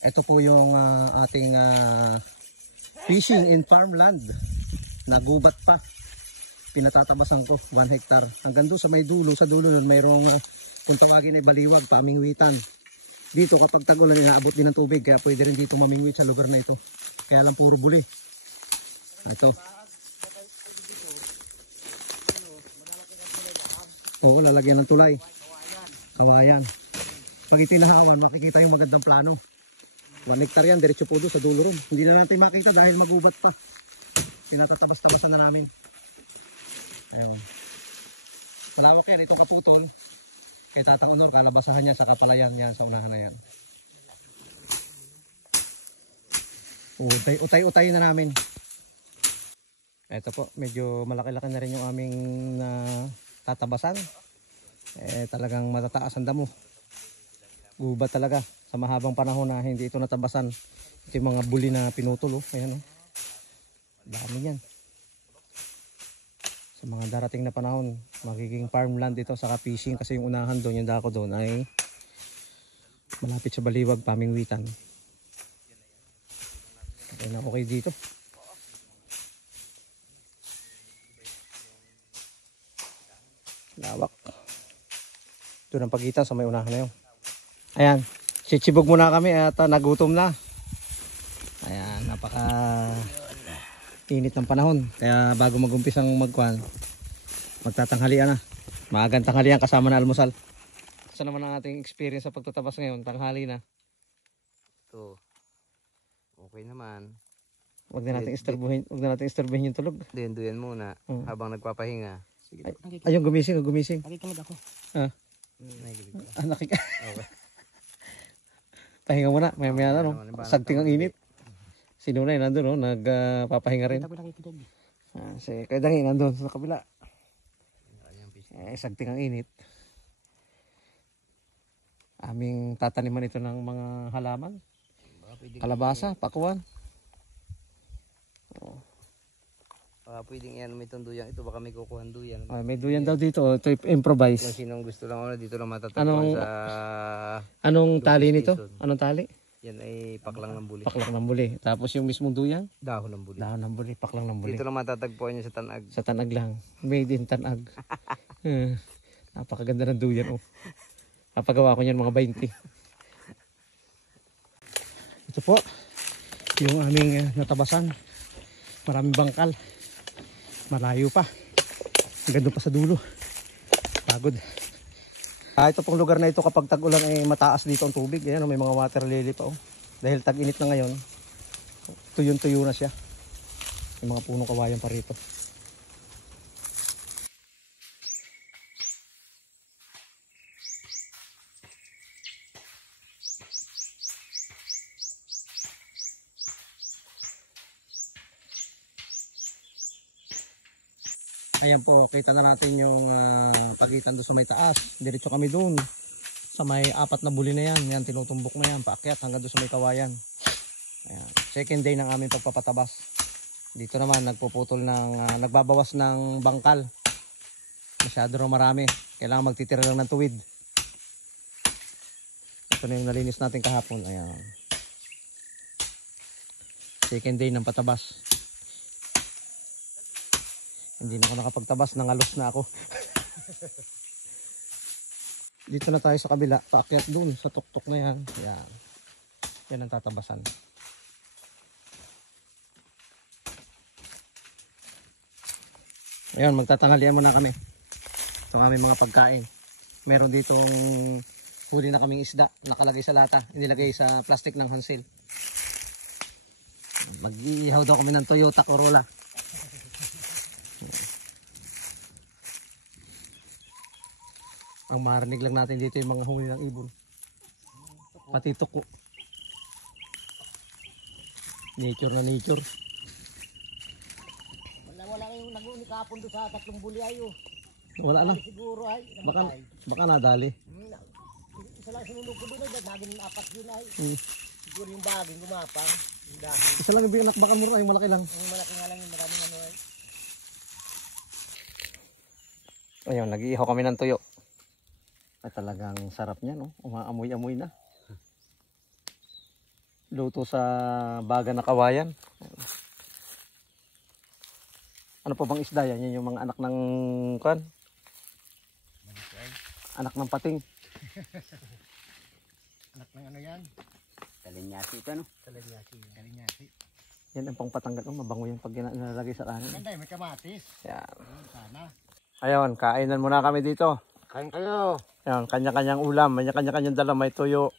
Ito po yung ating fishing in farmland. Nagubat pa. Pinatatabasan ko 1 hectare. Hanggang doon sa may dulo, sa dulo yun mayroong kung tawagin ay baliwag, pamingwitan. Dito kapag tag-ulan inaabot din ng tubig, kaya pwede rin dito mamingwit sa lugar na ito. Kaya lang puro buli. Ito. Oo, lalagyan ng tulay. Kawayan. Pag itinahawan, makikita yung magandang plano. 1 hectare yan, diretso po doon sa dulo ron. Hindi na natin makita dahil magubat pa. Pinatatabas-tabasan na namin. Ayan. Malawak yan, itong kaputol. Kay Tatang Honor, kalabasahan niya sa kapalayan yan sa unahan na yan. Utay-utay na namin. Ito po, medyo malaki-laki na rin yung aming tatabasan. Talagang matataas ang damo. Gubat talaga sa mahabang panahon na hindi ito natabasan. Ito yung mga buli na pinutol. Ayan, dami yan. Sa mga darating na panahon, magiging farmland ito sa fishing kasi yung unahan doon, yung dako doon ay malapit sa baliwag, pamingwitan. Okay na okay dito. Lawak. Doon ang pagitan sa may unahan na yun. Ayan, sitsibog muna kami at nagutom na. Ayan, napaka init ng panahon. Kaya bago mag-umpisang magtatanghalian na. Maagang tanghalian kasama na almusal. Kasi naman ang ating experience sa pagtatabas ngayon, tanghali na. Ito, okay naman. Huwag na natin istorbohin yung tulog. Duyan muna habang nagpapahinga. Sige. Ayun, gumising. Nakikinig ako. Nakik. Okay. Pahinga muna, maya na, no? Sagting ang init. Sino na yun, nandun, no? Nagpapahinga rin. Si Kaidangin, nandun sa kabila. Sagting ang init. Aming tataniman ito ng mga halaman. Kalabasa, pakuan. Pwedeng yan, may duyan. Ito baka may kukuhan duyan. May duyan daw dito. Ito improvise. Kung sinong gusto lang dito lang matatagpuan sa... Anong tali nito? Anong tali? Yan ay paklang ng buli. Paklang ng buli. Tapos yung mismong duyan? Dahon ng buli. Dahon ng buli, paklang ng buli. Dito lang matatagpuan niya sa Tanag. Sa Tanag lang. Made in Tanag. Napakaganda ng duyan. Papagawa ko niyan mga 20. Ito po. Yung aming natabasan. Maraming bangkal. Malayo pa. Hanggang doon pa sa dulo. Pagod. Ito pong lugar na ito kapag tag-ulan ay mataas dito ang tubig. Ayan, may mga water lily pa. Dahil tag-init na ngayon, tuyon-tuyo na siya. May mga punong kawayan pa rito. Ayan po, kita na natin yung pagitan doon sa may taas. Diretso kami doon. Sa may 4 na buli na yan. Yan, tinutumbok na yan. Paakyat hanggang doon sa may kawayan. Ayan. Second day ng aming pagpapatabas. Dito naman, nagbabawas ng bangkal. Masyado na marami. Kailangan magtitira lang ng tuwid. Ito na yung nalinis natin kahapon. Ayan. Second day ng patabas. Hindi na ako nakapagtabas, nangalos na ako. Dito na tayo sa kabila, paakyat dun sa tuktok na yan. Yan. Yan ang tatabasan. Ayan, magtatanghalian muna kami. Ito kami mga pagkain. Meron ditong huli na kaming isda, nakalagay sa lata, inilagay sa plastic ng Hansel. Mag-iihaw daw kami ng Toyota Corolla. Ang marinig lang natin dito yung mga huli ng ibon. Pati tuko. Nature na nature. Wala yung nag-uni kapon doon sa 3 buli ayo. Wala na. Siguro ay. Baka nadali. Isa lang sinulog ko doon ay daging 4 yun ay. Siguro yung daging gumapang. Isa lang yung binakbakan mo rin, yung malaki lang. Yung malaki nga lang yung maraming ano ay. Ayun, nag-iihaw kami ng tuyo. Ay talagang sarap niya, no? Umaamoy-amoy na. Luto sa baga na kawayan. Ano po bang isda yan? Yan yung mga anak ng kan? Anak ng pating. Anak ng ano yan? Kalinyasi ito, no? Kalinyasi. Yan ang pangpatanggal. Oh, mabango yan pag nalagay sa kanin. Ganda, may kamatis. Yan. Sana. Ayun, kainan muna kami dito. Kain kayo. Yan, kanya-kanyang ulam. May kanya-kanyang dala. May tuyo.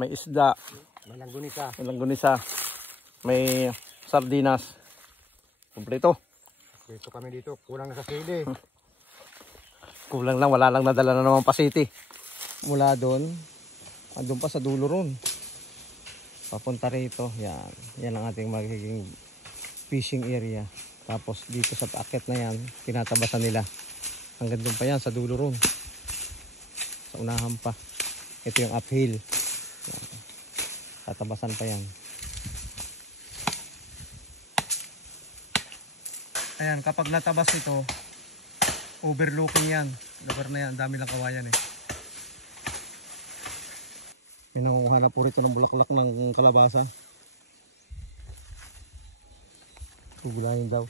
May isda. May langgunisa. May langgunisa. May sardinas. Kompleto. Dito kami dito. Kulang na sa sili. Kulang lang. Wala lang nadala na naman pa city. Mula doon. Andun pa sa dulo ron. Papunta rito. Yan. Yan ang ating magiging fishing area. Tapos dito sa paakyat na yan, tinatabasan nila. Hanggang doon pa yan sa dulo ron. Sa unahan pa. Ito yung uphill. Yan. Tatabasan pa yan. Ayan, kapag natabas ito, overlooking yan. Lugar na yan, dami lang kawayan eh. May nanguhanap po rito ng bulaklak ng kalabasa. Gugulayin daw.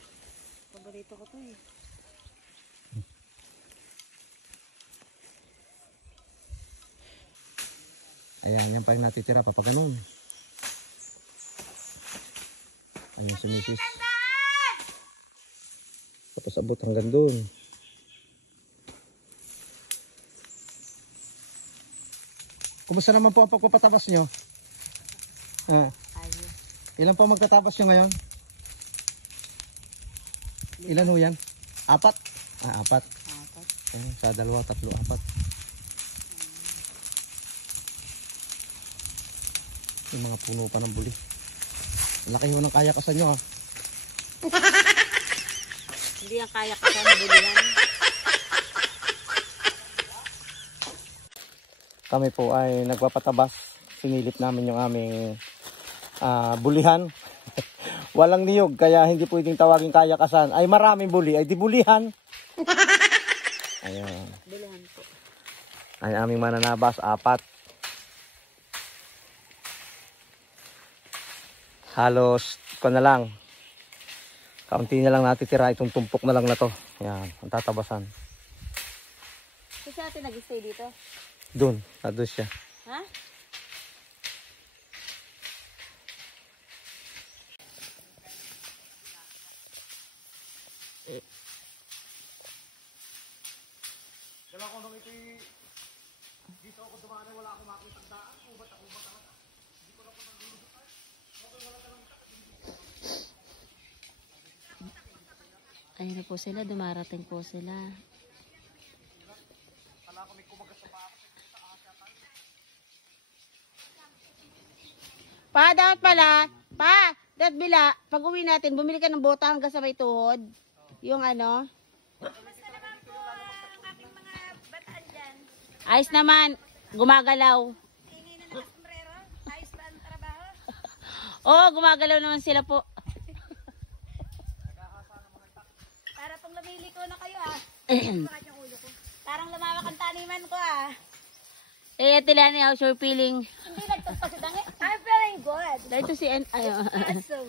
Paborito ko to eh. Ayan, yan pa rin natitira pa ganun. Ayan si Mrs. Tapos abot hanggang doon. Kumusta naman po ang pagpapatabas nyo? Ayun. Ilan po magtatabas nyo ngayon? Ilan ho yan? 4? 4. Apat. Ayan, sa 2, 3, 4. Yung mga puno pa ng buli. Laki ho ng kaya kasan nyo ha. Hindi ang kaya kasama bulihan. Kami po ay nagpapatabas. Sinilip namin yung aming bulihan. Walang niyog kaya hindi pwedeng tawagin kayakasan. Ay maraming buli ay di bulihan. Ayun. Bulihan po. Ay aming mananabas 4. Halos ko na lang. Kaunti na lang natitira itong tumpok na lang na to. Yan, ang tatabasan. Kasi ate nag-stay dito? Doon, nandun siya. Ha? Ayun na po sila, dumarating po sila. Pa, dapat pala, dapat bila, pag uwi natin, bumili ka ng bota hanggang sa may tuhod. Yung ano. Ayos naman, gumagalaw. Oo, gumagalaw naman sila po. Para pang namili ko na kayo Parang lumawak ang taniman ko Eh, Tilani, how's your feeling? Hindi nagtagpasidangin. I'm feeling good. Dito si N. Ayo. Awesome.